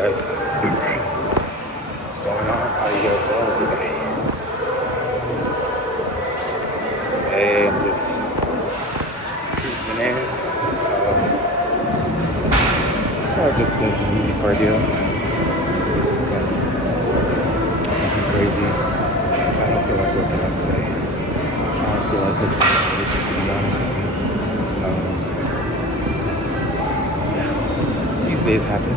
guys? What's going on? How you guys doing today? Today I'm just cruising in. I'm just doing some easy cardio. Nothing crazy. I don't feel like working out today. I don't feel like lifting weights, to be honest with you. These days happen.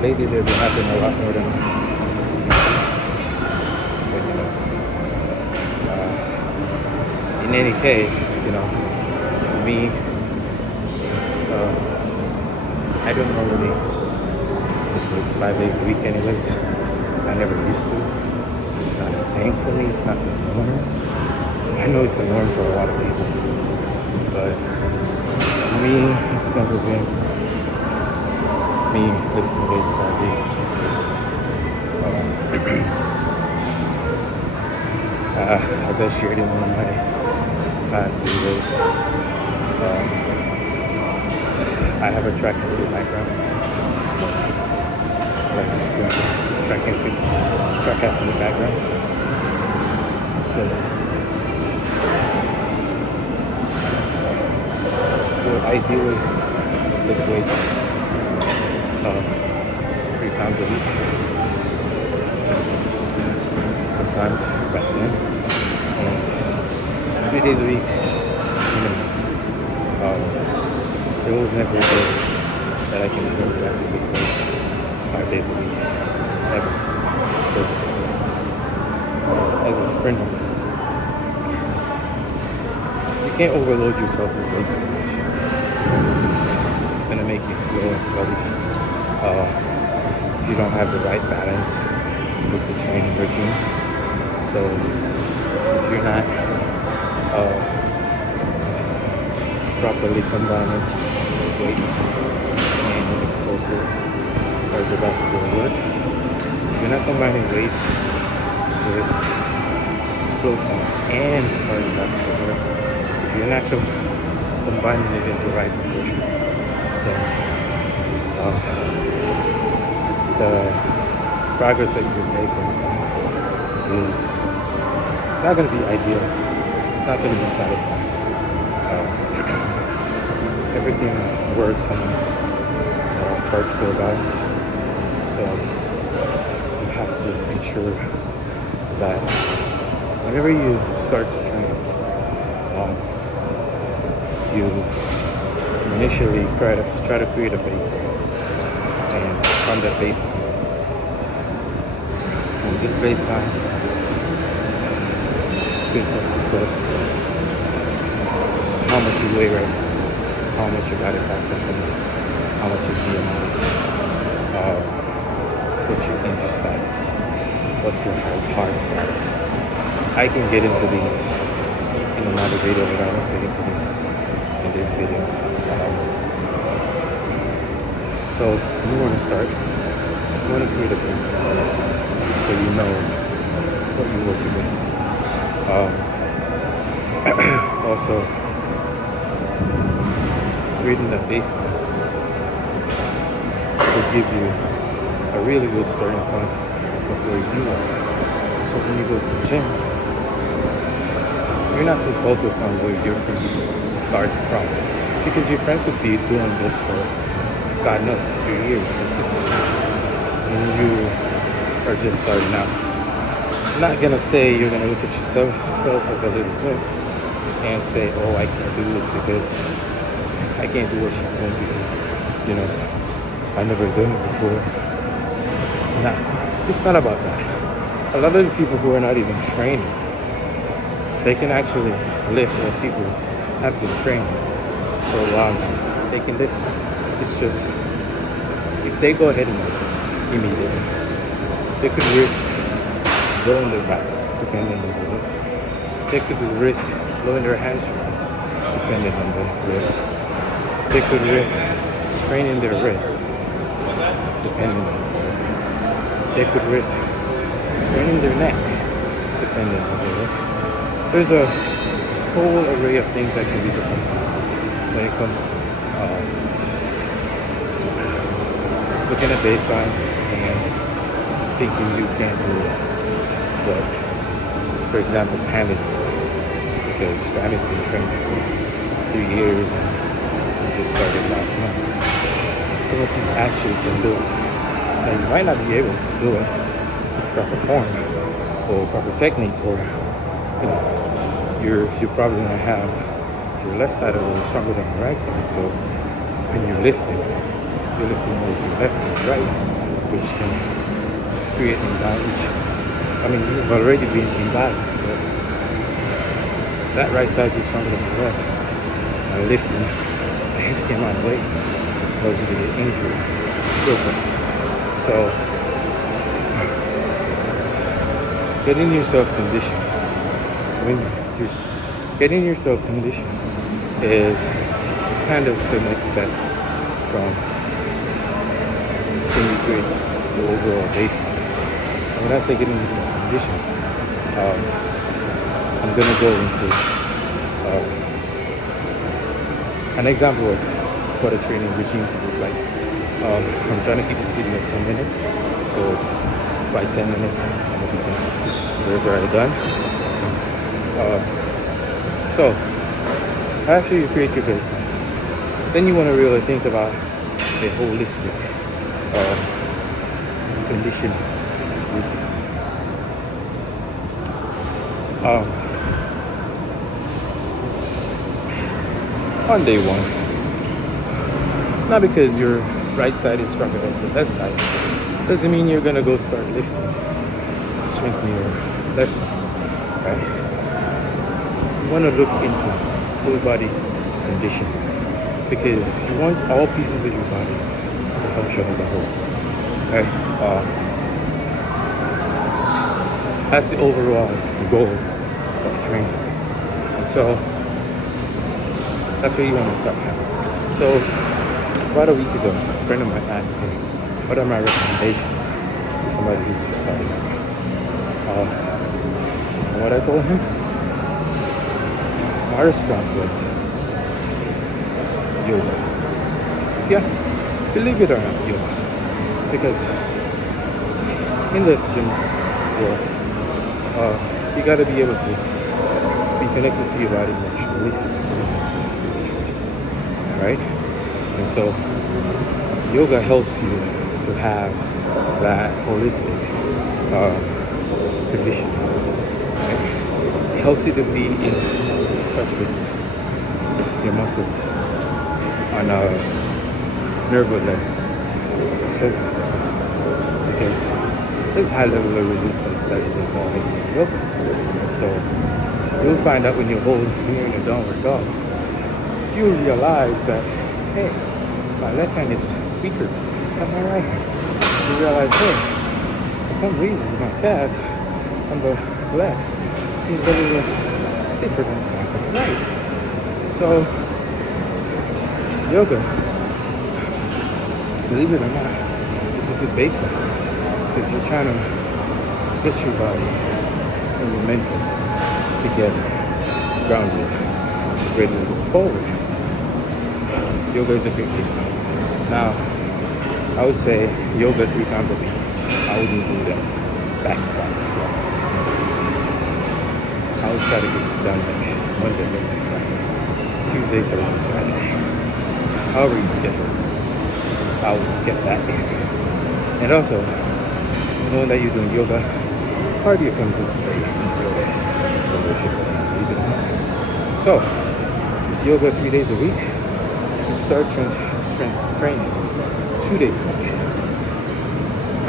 Lately they've been happening a lot more than but in any case, for me, I don't normally lift weights 5 days a week anyways. I never used to. It's not a thing for me, it's not the norm. I know it's the norm for a lot of people, but for me, it's never been me lifting weights 5 days or 6 days a week. As I shared in one of my past videos, I have a track and field background. Like a sprint, track athlete background. So will ideally lift weights 3 times a week. Sometimes back then. 3 days a week. There was never a day that I can do exactly lift weights 5 days a week. Never. Because as a sprinter, you can't overload yourself with weights too much. It's going to make you slow and sluggish if you don't have the right balance with the training regime. So if you're not properly combining weights and explosive cardiovascular work, if you're not combining weights with explosive and cardiovascular work, if you're not combining it in the right proportion, then the progress that you can make over time it's not going to be ideal. It's not going to be satisfying. Everything works on particle balance, so you have to ensure that whenever you start to train, you initially try to create a baseline, and from that baseline, and this baseline could consist of how much you weigh right now, how much your body fat percent is, how much your BMI is, what's your injury status, what's your heart status. I can get into these in another video, but I won't get into this in this video. So you want to start, you want to create a baseline so you know what you're working with. Also, creating that baseline will give you a really good starting point of where you are. So when you go to the gym, you're not too focused on where your friend is starting from, because your friend could be doing this for God knows 3 years consistently, and you are just starting out. I'm not gonna say you're gonna look at yourself as a little boy and say, oh, I can't do this because I can't do what she's doing because I've never done it before. Nah, it's not about that. A lot of the people who are not even training, they can actually lift what people have been training for a while now. They can lift. It's just if they go ahead and do it immediately, they could risk blowing their back, depending on the lift. They could risk blowing their hamstring, depending on the lift. They could risk straining their wrist, depending on the lift. They could risk straining their neck, depending on the lift. There's a whole array of things that can be looked into when it comes to looking at baseline and thinking you can't do what, for example, Pam is doing. Because Pam has been training for 3 years and we just started last month. So if you actually can do it, now you might not be able to do it with proper form or proper technique, or you're probably gonna have your left side a little stronger than the right side. So when you're lifting more with your left than your right, which can create imbalance. I mean, you've already been imbalanced, but that right side is stronger than the left. And lifting a hefty amount of weight causes you to get injured quickly. So getting yourself conditioned. When you're getting yourself conditioned is kind of the next step from when you create the overall baseline. And when I say getting yourself conditioned, I'm going to go into an example of what a training regime could look like. I'm trying to keep this video at 10 minutes, so by 10 minutes I'm going to be done wherever I'm done. So after you create your baseline, then you want to really think about a holistic condition routine. On day one, not because your right side is stronger than your left side, doesn't mean you're gonna go start lifting, strengthening your left side, right? You want to look into full body conditioning because you want all pieces of your body to function as a whole, right? That's the overall goal of training, and so that's where you want to start now. So about a week ago, a friend of mine asked me, what are my recommendations to somebody who's just starting out? And what I told him, my response was yoga. Yeah, believe it or not, yoga. Because in this gym world, you got to be able to be connected to your body emotionally, physically, mentally, spiritually, right? And so yoga helps you to have that holistic condition, right? It helps you to be in touch with your muscles on a nervous level, a senses level, because there's high level of resistance that is involved in yoga. And so you'll find out when you're in a downward dog, you'll realize that, hey, my left hand is weaker than my right hand. You realize, hey, for some reason my calf on the left seems a little stiffer than the calf on the right. So yoga, believe it or not, is a good baseline because you're trying to get your body and momentum together, grounded, ready to go forward. Yoga is a great baseline. Now, I would say yoga 3 times a week. I wouldn't do that back to back. I would try to get it done like Monday, Wednesday, Friday, Tuesday, Thursday, Saturday. However you schedule it, I would get that in. And also, knowing that you're doing yoga, cardio comes into play in yoga. So yoga 3 days a week. You start strength training 2 days a week.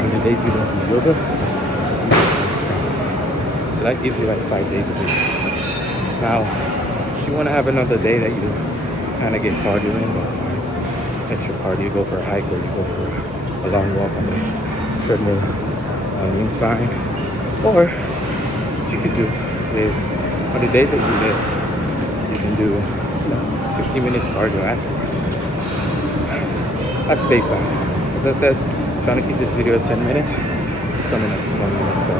On the days you don't do yoga, you do strength training. So that gives you like 5 days a week. Now, if you want to have another day that you kind of get cardio in, that's fine. Extra cardio, go for a hike or you go for a long walk on the treadmill on the incline. Or what you could do is on the days that you lift, you can do 15 minutes cardio afterwards. That's baseline. As I said, I'm trying to keep this video at 10 minutes. It's coming up to 10 minutes. So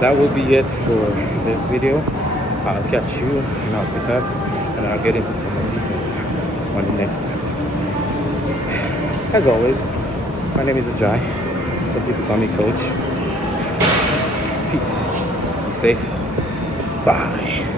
that will be it for this video. I'll catch you and I'll pick up and I'll get into some more details on the next step. As always, my name is Ajay. Some people call me Coach. Peace. Be safe. Bye.